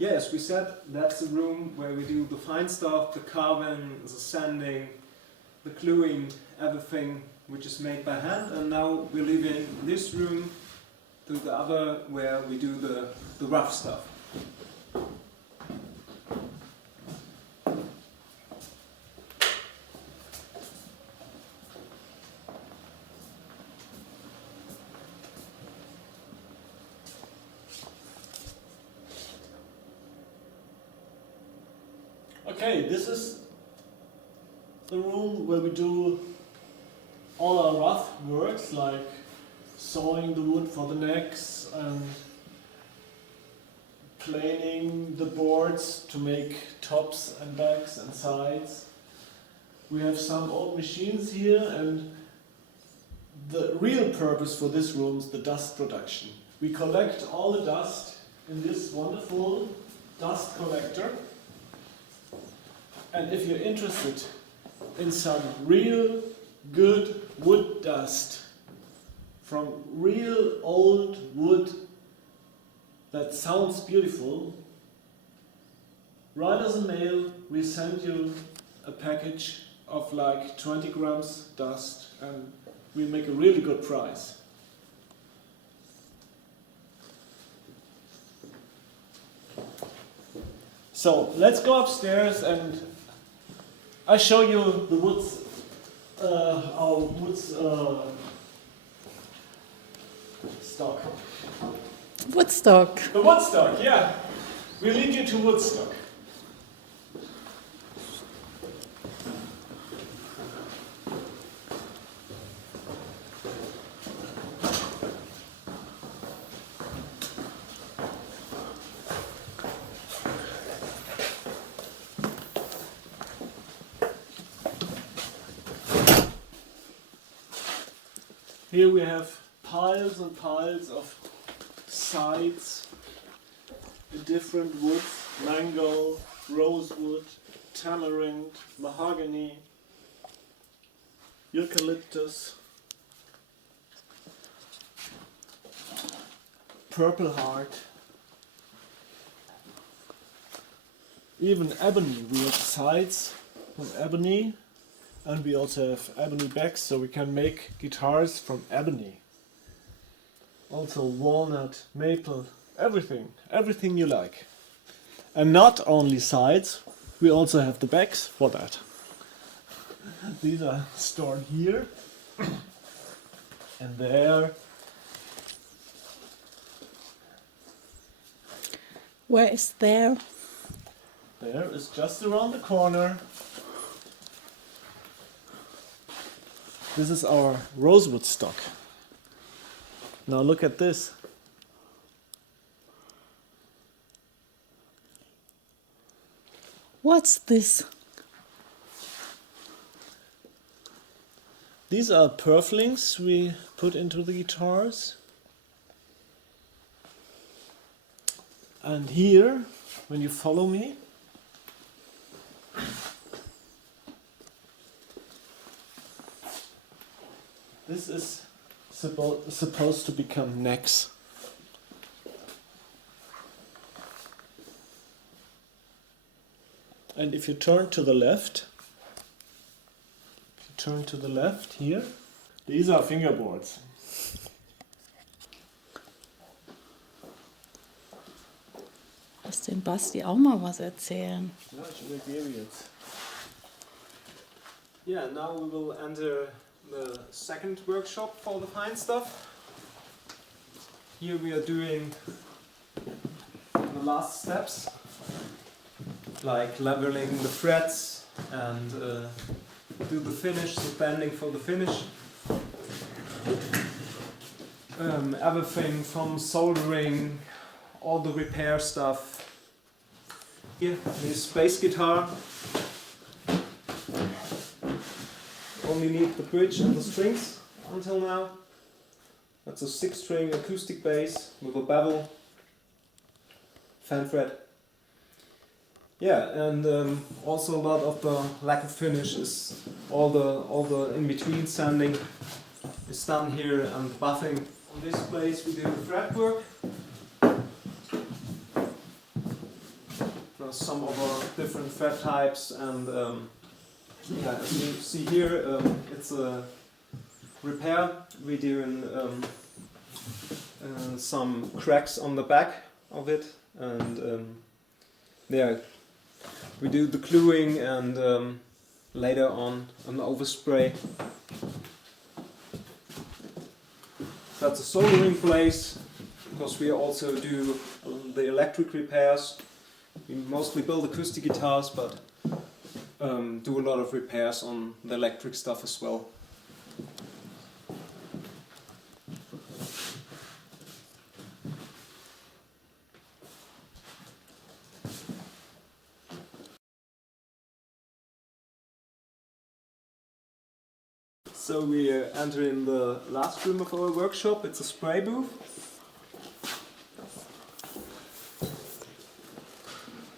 Yeah, as we said, that's the room where we do the fine stuff, the carving, the sanding, the gluing, everything which is made by hand. And now we're leaving this room to the other where we do the rough stuff. Okay, this is the room where we do all our rough works like sawing the wood for the necks and planing the boards to make tops and backs and sides. We have some old machines here, and the real purpose for this room is the dust production. We collect all the dust in this wonderful dust collector. And if you're interested in some real good wood dust from real old wood that sounds beautiful, write us a mail, we send you a package of like 20 grams dust and we make a really good price. So let's go upstairs and I show you the woods, our woods stock. Woodstock. The Woodstock, yeah. We lead you to Woodstock. Here we have piles and piles of sides in different woods: mango, rosewood, tamarind, mahogany, eucalyptus, purple heart, even ebony. We have sides from ebony. And we also have ebony backs, so we can make guitars from ebony. Also walnut, maple, everything you like. And not only sides, we also have the backs for that. These are stored here and there. Where is there? There is just around the corner. This is our rosewood stock. Now look at this. What's this? These are purflings we put into the guitars. And here, when you follow me, this is supposed to become necks. And if you turn to the left, here, these are fingerboards. Lass den Basti auch mal was erzählen. Ja, ich übergebe jetzt. Yeah, now we will enter the second workshop for the fine stuff. Here we are doing the last steps, like leveling the frets and do the finish, the bending for the finish. Everything from soldering, all the repair stuff. Here, this bass guitar. Only need the bridge and the strings until now. That's a 6-string acoustic bass with a bevel, fan fret. Yeah, and also a lot of the lack of finish is all the in-between sanding is done here, and buffing. On this place we do the fretwork. some of our different fret types, and yeah, as you see here, it's a repair. We're doing some cracks on the back of it, and yeah, we do the gluing and later on an overspray. That's a soldering place, because we also do the electric repairs. We mostly build acoustic guitars, but do a lot of repairs on the electric stuff as well. So we enter in the last room of our workshop. It's a spray booth.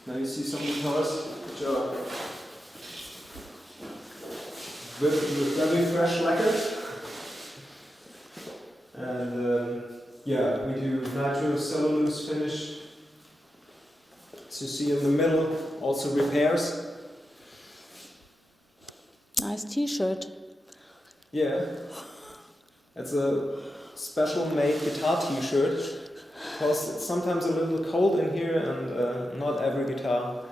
Now you see some guitars which are with very fresh lacquers. And yeah, we do nitrocellulose finish. As you see in the middle, also repairs. Nice T-shirt. Yeah, it's a special made guitar t-shirt, because it's sometimes a little cold in here and not every guitar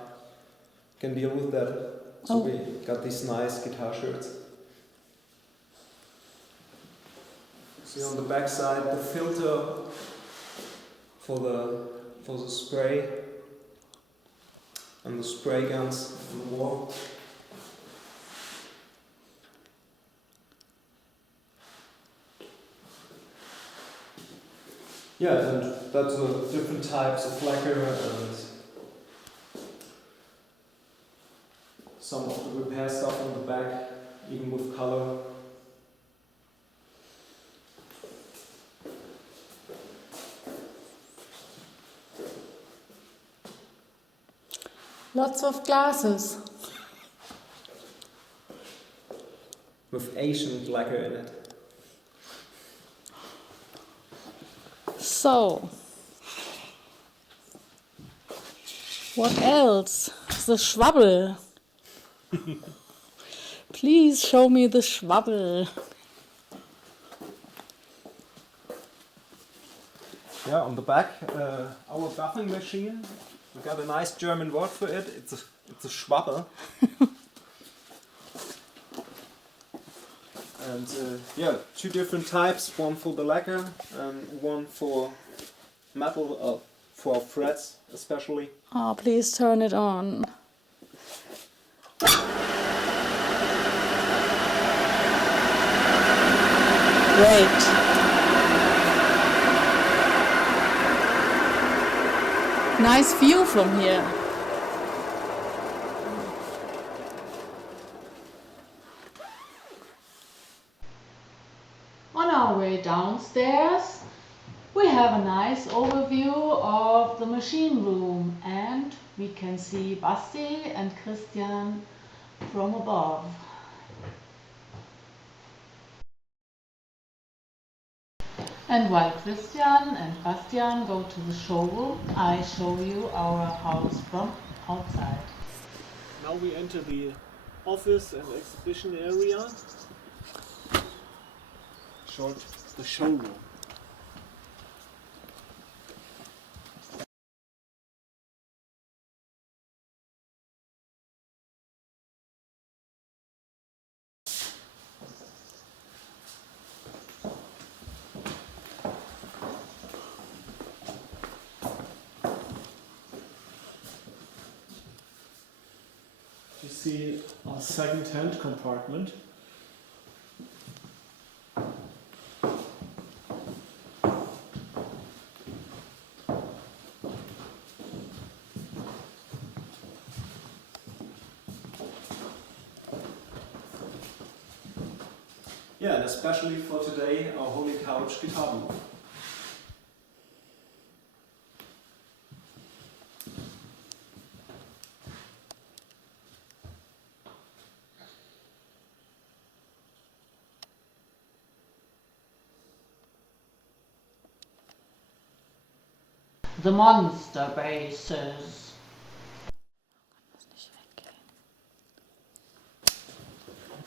can deal with that. So we got these nice guitar shirts. See on the back side the filter for the spray and the spray guns on the wall. Yeah, and that's different types of lacquer and some of the repair stuff on the back, even with color. Lots of glasses. With Asian lacquer in it. So, what else? The Schwabbel. Please show me the Schwabbel. Yeah, on the back, our buffing machine. We got a nice German word for it. It's a Schwabbel. And yeah, two different types. One for the lacquer and one for metal, for frets especially. Oh, please turn it on. Great. Nice view from here. On our way downstairs, we have a nice overview of the machine room, and we can see Basti and Christian from above. And while Christian and Bastian go to the showroom, I show you our house from outside. Now we enter the office and exhibition area. Short, the showroom. You see a second-hand compartment. Yeah, and especially for today, our Holy Couch guitar booth. The monster basses.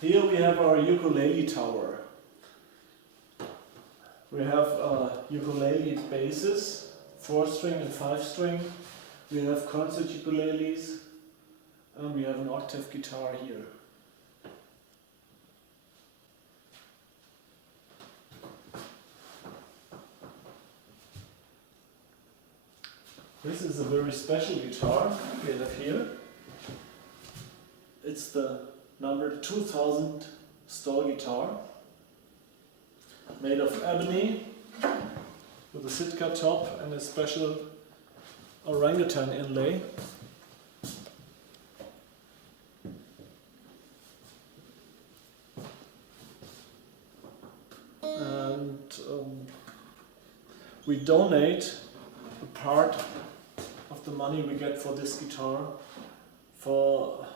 Here we have our ukulele tower. We have ukulele basses, 4-string and 5-string. We have concert ukuleles, and we have an octave guitar here. This is a very special guitar we have here. It's the number 2000 stall guitar, made of ebony, with a Sitka top and a special orangutan inlay. And we donate a part of the money we get for this guitar for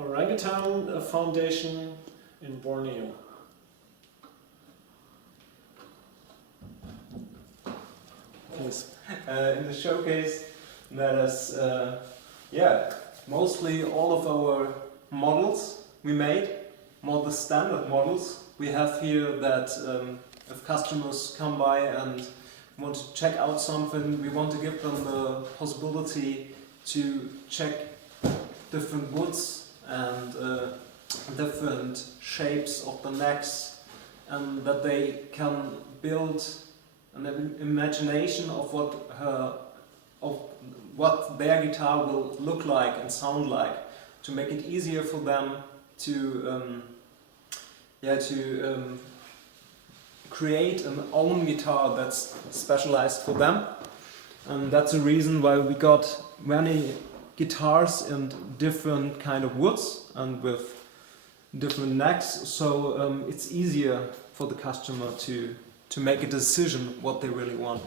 Orangutan Foundation in Borneo. Please. In the showcase, that is, mostly all of our models we made, more the standard models. We have here that if customers come by and want to check out something, we want to give them the possibility to check different woods and different shapes of the necks, and that they can build an imagination of what their guitar will look like and sound like, to make it easier for them to create an own guitar that's specialized for them. And that's the reason why we got many guitars in different kind of woods and with different necks, so it's easier for the customer to make a decision what they really want.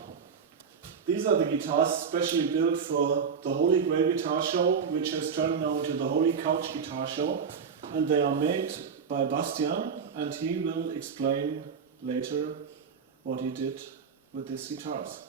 These are the guitars specially built for the Holy Grail Guitar Show, which has turned now into the Holy Couch Guitar Show, and they are made by Bastian, and he will explain later what he did with these guitars.